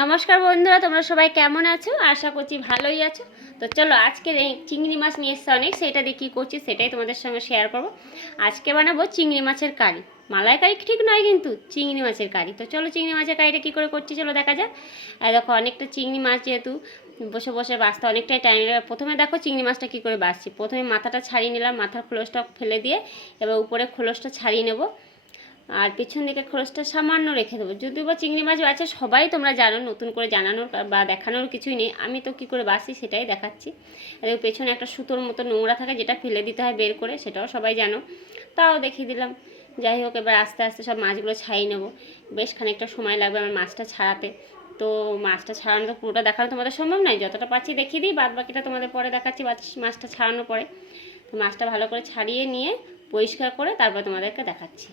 নমস্কার বন্ধুরা, তোমরা সবাই কেমন আছো? আশা করছি ভালোই আছো। তো চলো আজকে এই চিংড়ি মাছ নিয়ে এসছে অনেক, সেটা দিয়ে কী করছি সেটাই তোমাদের সঙ্গে শেয়ার করব। আজকে বানাবো চিংড়ি মাছের কারি। মালাই কারি ঠিক নয়, কিন্তু চিংড়ি মাছের কারি। তো চলো চিংড়ি মাছের কারিটা কী করে করছি চলো দেখা যাক। আর দেখো অনেকটা চিংড়ি মাছ, যেহেতু বসে বসে বাছতে অনেকটাই টাইম লাগে। প্রথমে দেখো চিংড়ি মাছটা কী করে বাছছি। প্রথমে মাথাটা ছাড়িয়ে নিলাম, মাথার খোলসটা ফেলে দিয়ে এবার উপরে খোলসটা ছাড়িয়ে নেবো, আর পেছন দিকে খোলসটা সামান্য রেখে দেবো। যদিও বা চিংড়ি মাছ বাছা সবাই তোমরা জানো, নতুন করে জানানোর বা দেখানোর কিছুই নেই। আমি তো কী করে বাছি সেটাই দেখাচ্ছি। আর পেছনে একটা সুতোর মতো নোংরা থাকে, যেটা ফেলে দিতে হয় বের করে, সেটাও সবাই জানো, তাও দেখিয়ে দিলাম। যাই হোক, এবার আস্তে আস্তে সব মাছগুলো ছাড়িয়ে নেবো। বেশ খানিকটা সময় লাগবে আমার মাছটা ছাড়াতে। তো মাছটা ছাড়ানো তো পুরোটা দেখানো তোমাদের সম্ভব নয়, যতটা পারছি দেখিয়ে দিই, বাদ বাকিটা তোমাদের পরে দেখাচ্ছি মাছটা ছাড়ানোর পরে। তো মাছটা ভালো করে ছাড়িয়ে নিয়ে পরিষ্কার করে তারপর তোমাদেরকে দেখাচ্ছি।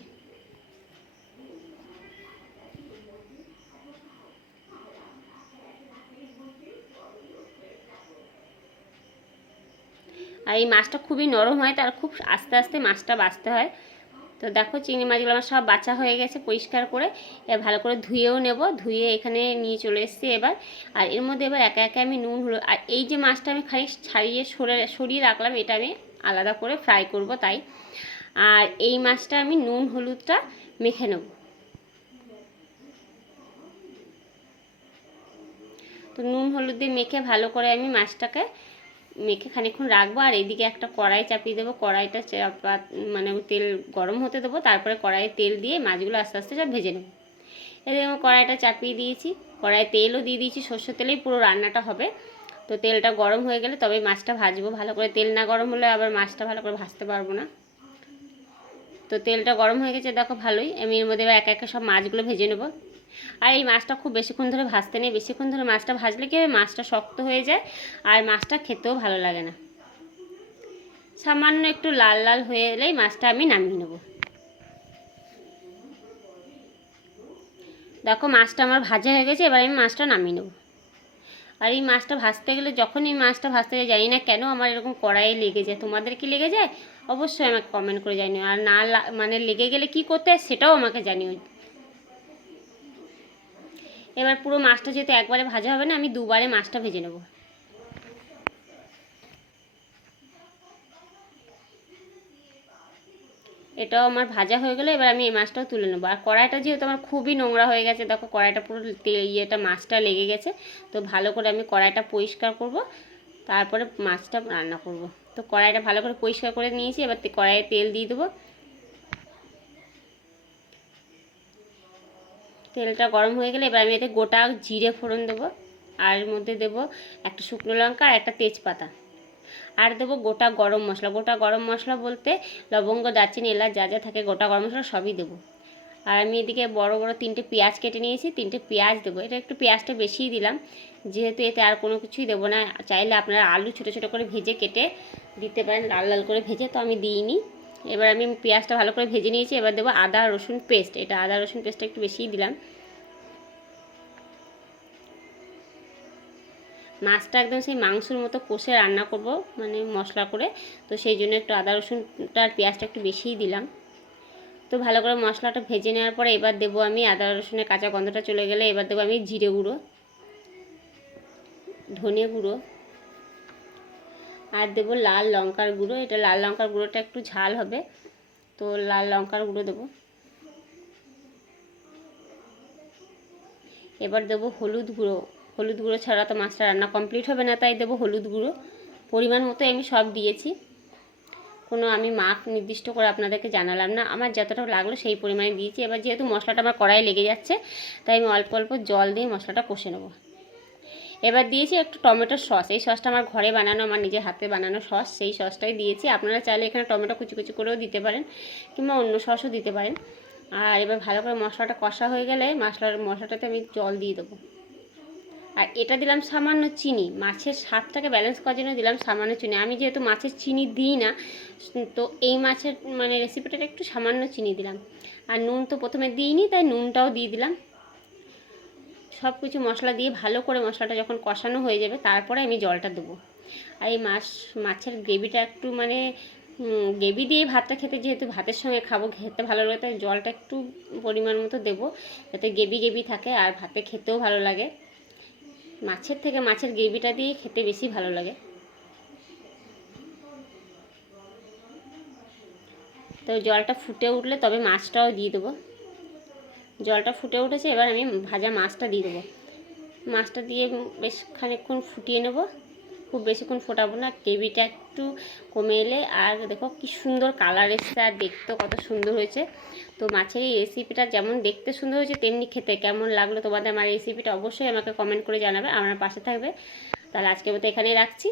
আর এই মাছটা খুবই নরম হয়, তার খুব আস্তে আস্তে মাছটা বাছতে হয়। তো দেখো চিংড়ি মাছগুলো আমার সব বাছা হয়ে গেছে পরিষ্কার করে। এবার ভালো করে ধুয়েও নেব, ধুয়ে এখানে নিয়ে চলে এসেছি এবার। আর এর মধ্যে এবার একে একে আমি নুন হলুদ, আর এই যে মাছটা আমি খানিক ছাড়িয়ে সরিয়ে রাখলাম, এটা আমি আলাদা করে ফ্রাই করব তাই। আর এই মাছটা আমি নুন হলুদটা মেখে নেব। তো নুন হলুদ দিয়ে মেখে ভালো করে আমি মাছটাকে মেখে খানিকক্ষণ রাখবো। আর এইদিকে একটা কড়াই চাপিয়ে দেবো, কড়াইটা মানে তেল গরম হতে দেবো, তারপরে কড়াইয়ে তেল দিয়ে মাছগুলো আস্তে আস্তে সব ভেজে নেবো। এদিকে আমি কড়াইটা চাপিয়ে দিয়েছি, কড়াইয়ে তেলও দিয়ে দিয়েছি, সর্ষের তেলেই পুরো রান্নাটা হবে। তো তেলটা গরম হয়ে গেলে তবে মাছটা ভাজবো। ভালো করে তেল না গরম হলে আবার মাছটা ভালো করে ভাজতে পারবো না। তো তেলটা গরম হয়ে গেছে দেখো ভালোই। আমি এর মধ্যে একে একে সব মাছগুলো ভেজে নেবো। আর এই মাছটা খুব বেশিক্ষণ ধরে ভাজতে নেই, বেশিক্ষণ ধরে মাছটা ভাজলে কি হবে, মাছটা শক্ত হয়ে যায় আর মাছটা খেতেও ভালো লাগে না। সামান্য একটু লাল লাল হয়ে এলেই মাছটা আমি নামিয়ে নেব। দেখো মাছটা আমার ভাজা হয়ে গেছে, এবার আমি মাছটা নামিয়ে নেব। আর এই মাছটা ভাজতে গেলে, যখন এই মাছটা ভাজতে যায়, জানি না কেন আমার এরকম কড়াইয়ে লেগে যায়। তোমাদের কি লেগে যায় অবশ্যই আমাকে কমেন্ট করে জানিও। আর না মানে লেগে গেলে কি করতে হয় সেটাও আমাকে জানিও। এবার পুরো মাছটা যেহেতু একবারে ভাজা হবে না, আমি দুবারে মাছটা ভেজে নেব। এটাও আমার ভাজা হয়ে গেলে এবার আমি এই মাছটাও তুলে নেবো। আর কড়াইটা যেহেতু আমার খুবই নোংরা হয়ে গেছে, দেখো কড়াইটা পুরো মাছটা লেগে গেছে। তো ভালো করে আমি কড়াইটা পরিষ্কার করব, তারপরে মাছটা রান্না করব। তো কড়াইটা ভালো করে পরিষ্কার করে নিয়েছি, এবার কড়াইয়ে তেল দিয়ে দেবো। তেলটা গরম হয়ে গেলে এবার আমি এতে গোটা জিরে ফোড়ন দেবো, আর এর মধ্যে দেবো একটা শুকনো লঙ্কা আর একটা তেজপাতা, আর দেবো গোটা গরম মশলা। গোটা গরম মশলা বলতে লবঙ্গ, দারচিনি, এলাচ যা যা থাকে গোটা গরম মশলা সবই দেবো। আর আমি এদিকে বড় বড় 3টে পেঁয়াজ কেটে নিয়েছি, 3টে পেঁয়াজ দেবো। এটা একটু পেঁয়াজটা বেশিই দিলাম, যেহেতু এতে আর কোনো কিছুই দেবো না। চাইলে আপনারা আলু ছোটো ছোটো করে ভেজে কেটে দিতে পারেন, লাল লাল করে ভেজে, তো আমি দিইনি। এবার আমি পেঁয়াজটা ভালো করে ভেজে নিয়েছি। এবার দেবো আদা রসুন পেস্ট, এটা আদা রসুন পেস্টটা একটু বেশিই দিলাম। মাছটা একদম সেই মাংসের মতো কষে রান্না করব, মানে মশলা করে, তো সেই জন্য একটু আদা রসুনটা আর পেঁয়াজটা একটু বেশিই দিলাম। তো ভালো করে মশলাটা ভেজে নেওয়ার পরে এবার দেবো আমি আদা রসুনের কাঁচা গন্ধটা চলে গেলে এবার দেবো আমি জিরে গুঁড়ো, ধনে গুঁড়ো, আর দেবো লাল লঙ্কার গুঁড়ো। এটা লাল লঙ্কার গুঁড়োটা একটু ঝাল হবে, তো লাল লঙ্কার গুঁড়ো দেবো। এবার দেবো হলুদ গুঁড়ো। হলুদ গুঁড়ো ছাড়া তো মাছটা রান্না কমপ্লিট হবে না, তাই দেবো হলুদ গুঁড়ো। পরিমাণ মতো আমি সব দিয়েছি, কোনো আমি মাপ নির্দিষ্ট করে আপনাদেরকে জানালাম না, আমার যতটা লাগলো সেই পরিমাণে দিয়েছি। এবার যেহেতু মশলাটা আমার কড়াই লেগে যাচ্ছে, তাই আমি অল্প অল্প জল দিয়ে মশলাটা কষে নেব। এবার দিয়েছি একটু টমেটোর সস। এই সসটা আমার ঘরে বানানো, আমার নিজের হাতে বানানো সস, সেই সসটাই দিয়েছি। আপনারা চাইলে এখানে টমেটো কুচি কুচি করেও দিতে পারেন, কিংবা অন্য সসও দিতে পারেন। আর এবার ভালো করে মশলাটা কষা হয়ে গেলে মশলাটাতে আমি জল দিয়ে দেবো। আর এটা দিলাম সামান্য চিনি, মাছের স্বাদটাকে ব্যালেন্স করার জন্য দিলাম সামান্য চিনি। আমি যেহেতু মাছের চিনি দিই না, তো এই মাছের মানে রেসিপিটাতে একটু সামান্য চিনি দিলাম। আর নুন তো প্রথমে দিইনি, তাই নুনটাও দিয়ে দিলাম। সব কিছু মশলা দিয়ে ভালো করে মশলাটা যখন কষানো হয়ে যাবে, তারপরে আমি জলটা দেবো। আর এই মাছের গ্রেভিটা একটু মানে গ্রেভি দিয়ে ভাতটা খেতে, যেহেতু ভাতের সঙ্গে খাবো, খেতে ভালো লাগে, তাই জলটা একটু পরিমাণ মতো দেবো, যাতে গ্রেভি থাকে আর ভাতে খেতেও ভালো লাগে। মাছের থেকে মাছের গ্রেভিটা দিয়ে খেতে বেশি ভালো লাগে। তো জলটা ফুটে উঠলে তবে মাছটাও দিয়ে দেবো। জলটা ফুটে উঠেছে, এবার আমি ভাজা মাছটা দিয়ে দেবো। মাছটা দিয়ে বেশ খানিকক্ষণ ফুটিয়ে নেব, খুব বেশিক্ষণ ফোটাবো না, গ্রেভিটা একটু কমে এলে। আর দেখো কি সুন্দর কালার এসছে, আর দেখতেও কত সুন্দর হয়েছে। তো মাছের এই রেসিপিটা যেমন দেখতে সুন্দর হয়েছে, তেমনি খেতে কেমন লাগলো তোমাদের আমার রেসিপিটা অবশ্যই আমাকে কমেন্ট করে জানাবে, আমার পাশে থাকবে। তাহলে আজকের মতো এখানেই রাখছি।